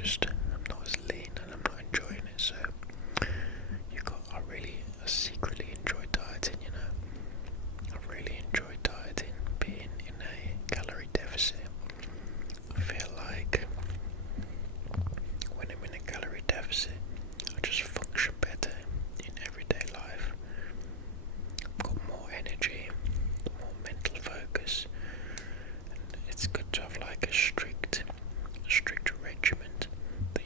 I'm not as lean and I'm not enjoying it. So I secretly enjoy dieting. I really enjoy dieting, being in a calorie deficit. I feel like when I'm in a calorie deficit, I just function better in everyday life. I've got more energy, more mental focus, and it's good to have like a strict regiment that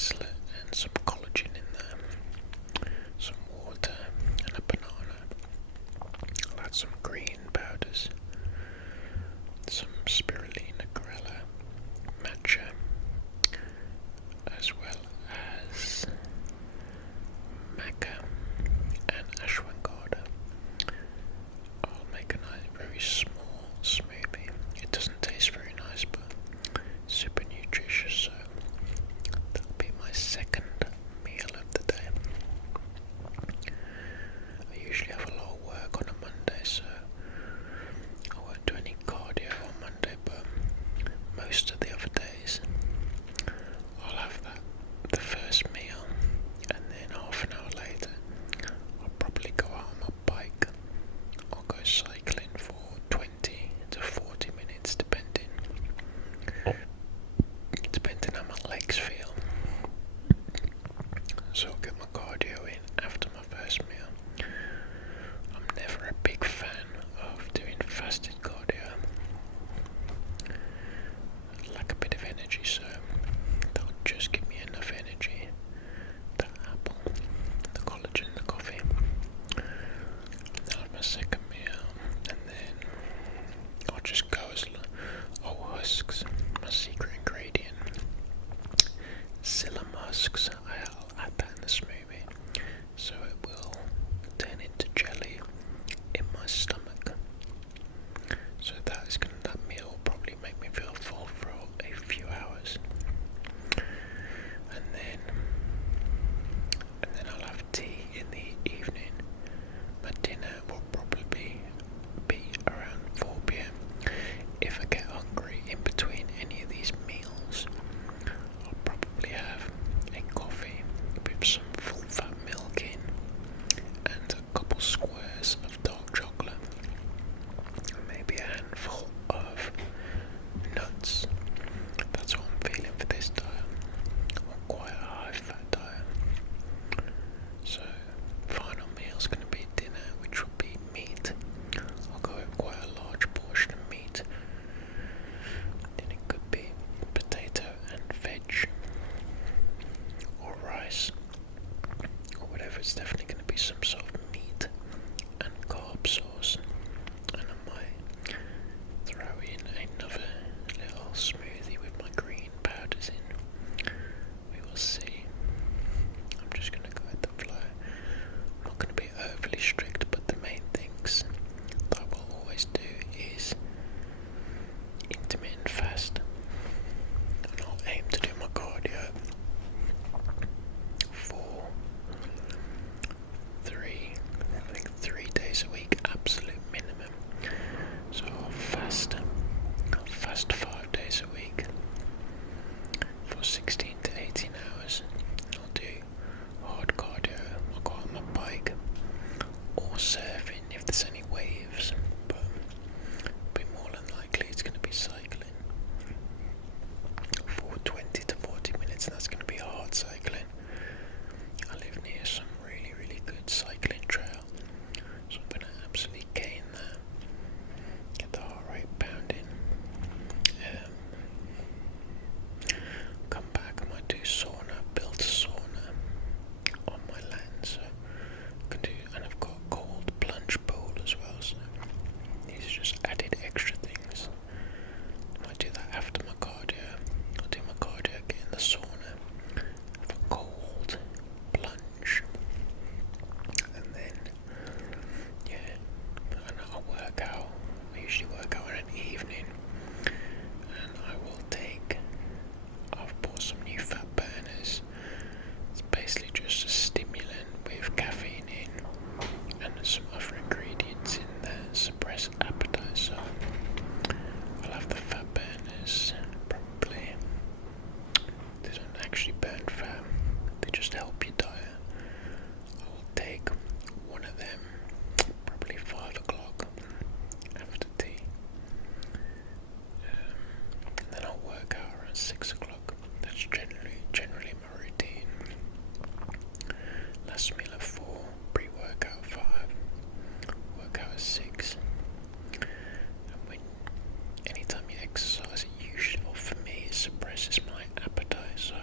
isolate and some collagen in there, some water and a banana. I'll add some green powders, some spirulina, chlorella, matcha, as well as maca and ashwagandha. I'll make a nice, very small smoothie. It doesn't taste very nice, but super nutritious, so that'll be my second meal of the day. I usually have a lot of work on a Monday, so I won't do any cardio on Monday, but most of the other days I'll have the first meal, and then half an hour later I'll probably go out on my bike. I'll go cycling for 20 to 40 minutes depending how my legs feel. So I'll get my cardio in after my first meal. I'm never a big fan of doing fasted cardio. I lack a bit of energy, so that'll just give me enough energy. The apple, the collagen, the coffee. I'll have my second meal, and then I'll just go as husks, my secret ingredient. Psyllium husks. I'll add that in the smoothie, so it will turn into jelly in my stomach. So that meal will probably make me feel full for a few hours, and then I'll have tea in the evening. My dinner will probably be around 4 p.m. If I get hungry in between any of these meals, I'll probably have a coffee with some full fat milk in and a couple squares of dark chocolate, and maybe a handful of nuts. That's what I'm feeling for this diet. I want quite a high fat diet. So final meal's going to be dinner, which will be meat. I'll go with quite a large portion of meat. Then it could be potato and veg, or rice, or whatever. It's definitely going to be some sort of meat and carb source. And I might throw in another little smoothie with my green powders in. We will see. I'm just going to go with the flow. I'm not going to be overly strict, but the main things that I will always do is intermittent fast, and I'll aim to do my cardio for 3 days a week, absolute minimum. So I'll fast 5 days a week for 16 to 18 hours. I'll do hard cardio. I'll go on my bike or surfing if there's any waves, but be more than likely it's going to be cycling for 20 to 40 minutes, and that's going to be hard cycling. I live near some really, really good cycling trail, so I'm going to absolutely gain that, get the heart rate pounding. Come back, I might do build a sauna on my land, so I can do, and I've got a cold plunge pool as well, so these are just added extra things. I might do that after my cardio. I'll do my cardio, get in the sauna, have a cold plunge, and then and I'll work out. I usually work out in an evening, and I've bought some new fat burners. It's basically just a stimulant with caffeine in and some other ingredients in there, suppress appetite. So I'll have the fat burners. Probably they don't actually burn fat, they just help you diet. I will take one of them probably 5 o'clock after tea, and then I'll work out around 6 o'clock. That's generally my routine. Last meal at 4, pre-workout at 5, workout at 6. And anytime you exercise, it usually, or for me, it suppresses my appetite. So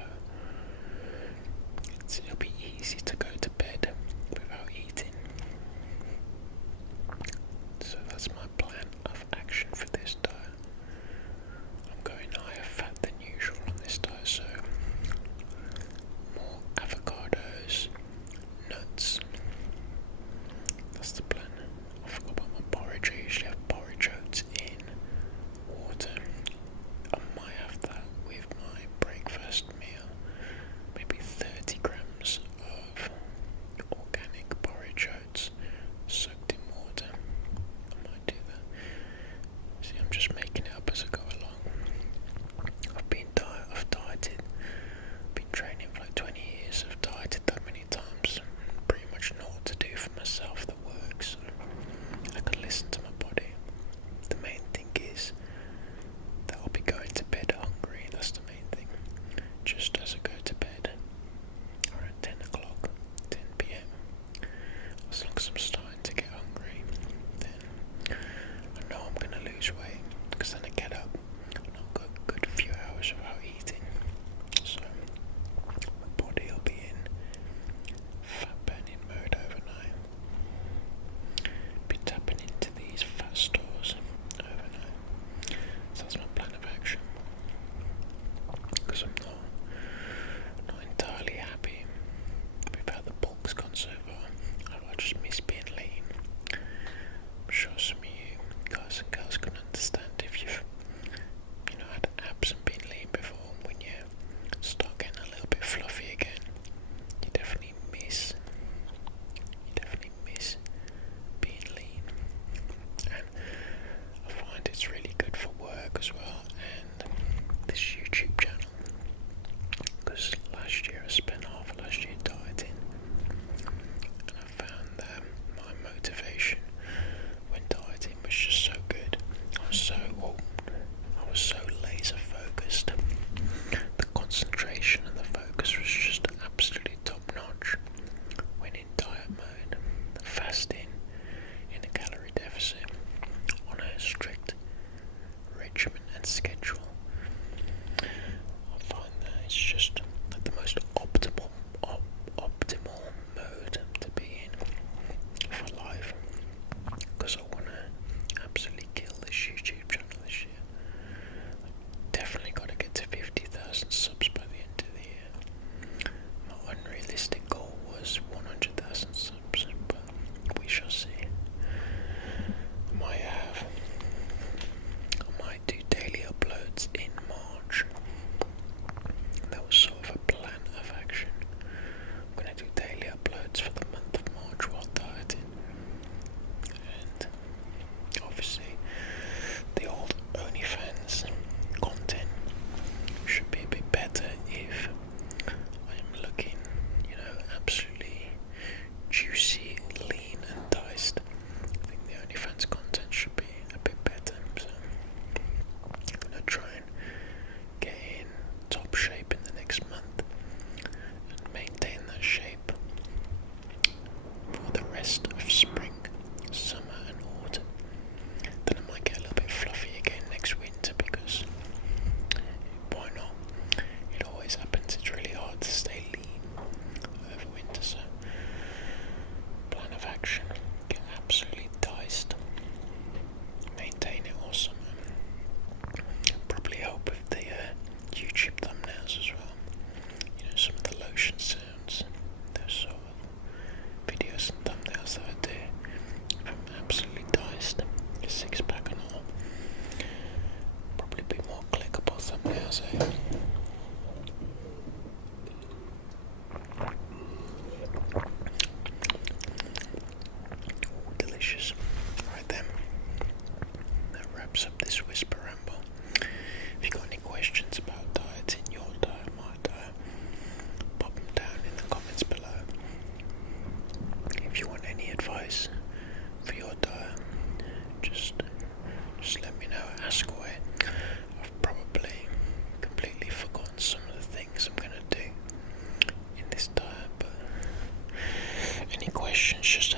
questions just